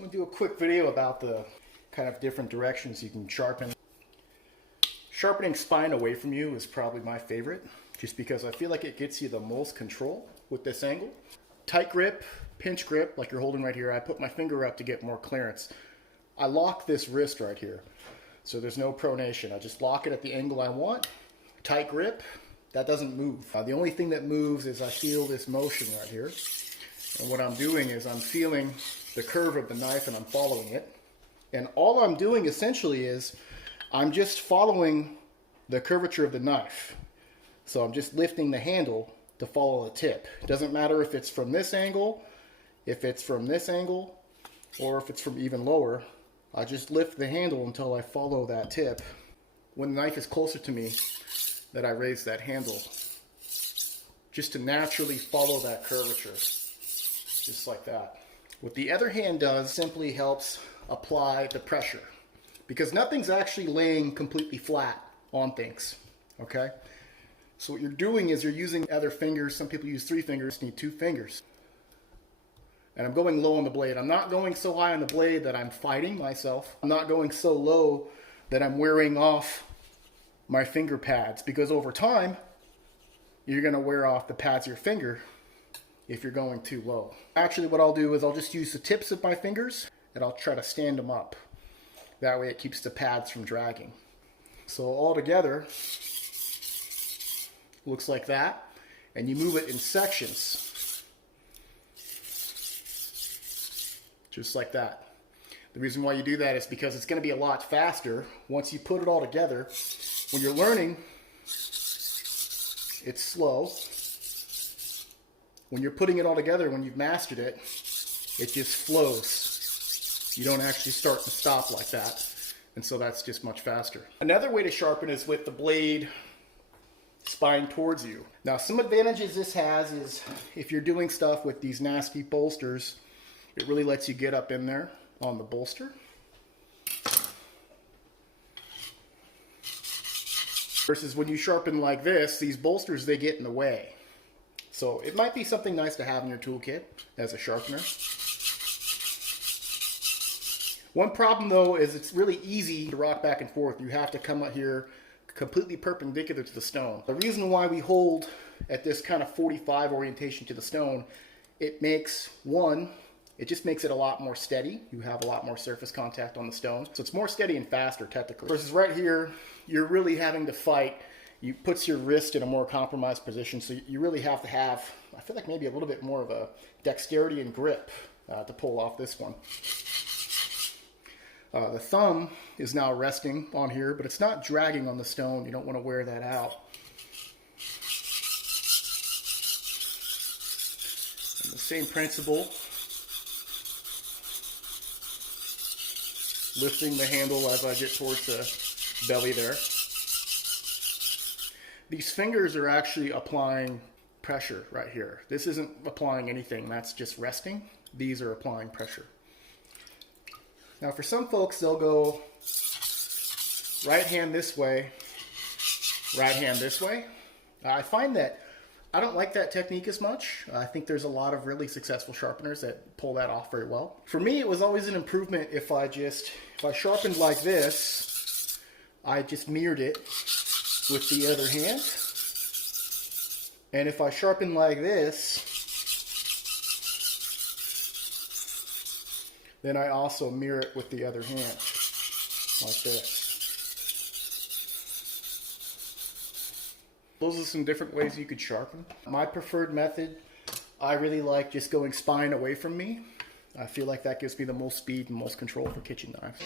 I'm going to do a quick video about the kind of different directions you can sharpen. Sharpening spine away from you is probably my favorite, just because I feel like it gets you the most control with this angle. Tight grip, pinch grip, like you're holding right here. I put my finger up to get more clearance. I lock this wrist right here, so there's no pronation. I just lock it at the angle I want. Tight grip, that doesn't move. The only thing that moves is I feel this motion right here. And what I'm doing is I'm feeling the curve of the knife and I'm following it. And all I'm doing essentially is I'm just following the curvature of the knife. So I'm just lifting the handle to follow the tip. It doesn't matter if it's from this angle, if it's from this angle, or if it's from even lower. I just lift the handle until I follow that tip. When the knife is closer to me, that I raise that handle, just to naturally follow that curvature, just like that. What the other hand does simply helps apply the pressure, because nothing's actually laying completely flat on things, okay? So what you're doing is you're using other fingers. Some people use 3 fingers, need 2 fingers. And I'm going low on the blade. I'm not going so high on the blade that I'm fighting myself. I'm not going so low that I'm wearing off my finger pads, because over time you're going to wear off the pads of your finger if you're going too low. Actually, what I'll do is I'll just use the tips of my fingers and I'll try to stand them up. That way it keeps the pads from dragging. So all together looks like that, and you move it in sections just like that. The reason why you do that is because it's going to be a lot faster once you put it all together. When you're learning, it's slow. When you're putting it all together, when you've mastered it, it just flows. You don't actually start and stop like that. And so that's just much faster. Another way to sharpen is with the blade spine towards you. Now, some advantages this has is if you're doing stuff with these nasty bolsters, it really lets you get up in there on the bolster. Versus when you sharpen like this, these bolsters, they get in the way. So it might be something nice to have in your toolkit as a sharpener. One problem though is it's really easy to rock back and forth. You have to come out here completely perpendicular to the stone. The reason why we hold at this kind of 45 orientation to the stone, it makes, one, it just makes it a lot more steady. You have a lot more surface contact on the stone. So it's more steady and faster technically. Versus right here, you're really having to fight. It puts your wrist in a more compromised position. So you really have to have, I feel like maybe a little bit more of a dexterity and grip to pull off this one. The thumb is now resting on here, but it's not dragging on the stone. You don't want to wear that out. And the same principle. Lifting the handle as I get towards the belly there. These fingers are actually applying pressure right here. This isn't applying anything, that's just resting. These are applying pressure. Now for some folks, they'll go right hand this way, right hand this way. I find that I don't like that technique as much. I think there's a lot of really successful sharpeners that pull that off very well. For me, it was always an improvement if I sharpened like this, I just mirrored it with the other hand. And if I sharpen like this, then I also mirror it with the other hand, like this. Those are some different ways you could sharpen. My preferred method, I really like just going spine away from me. I feel like that gives me the most speed and most control for kitchen knives.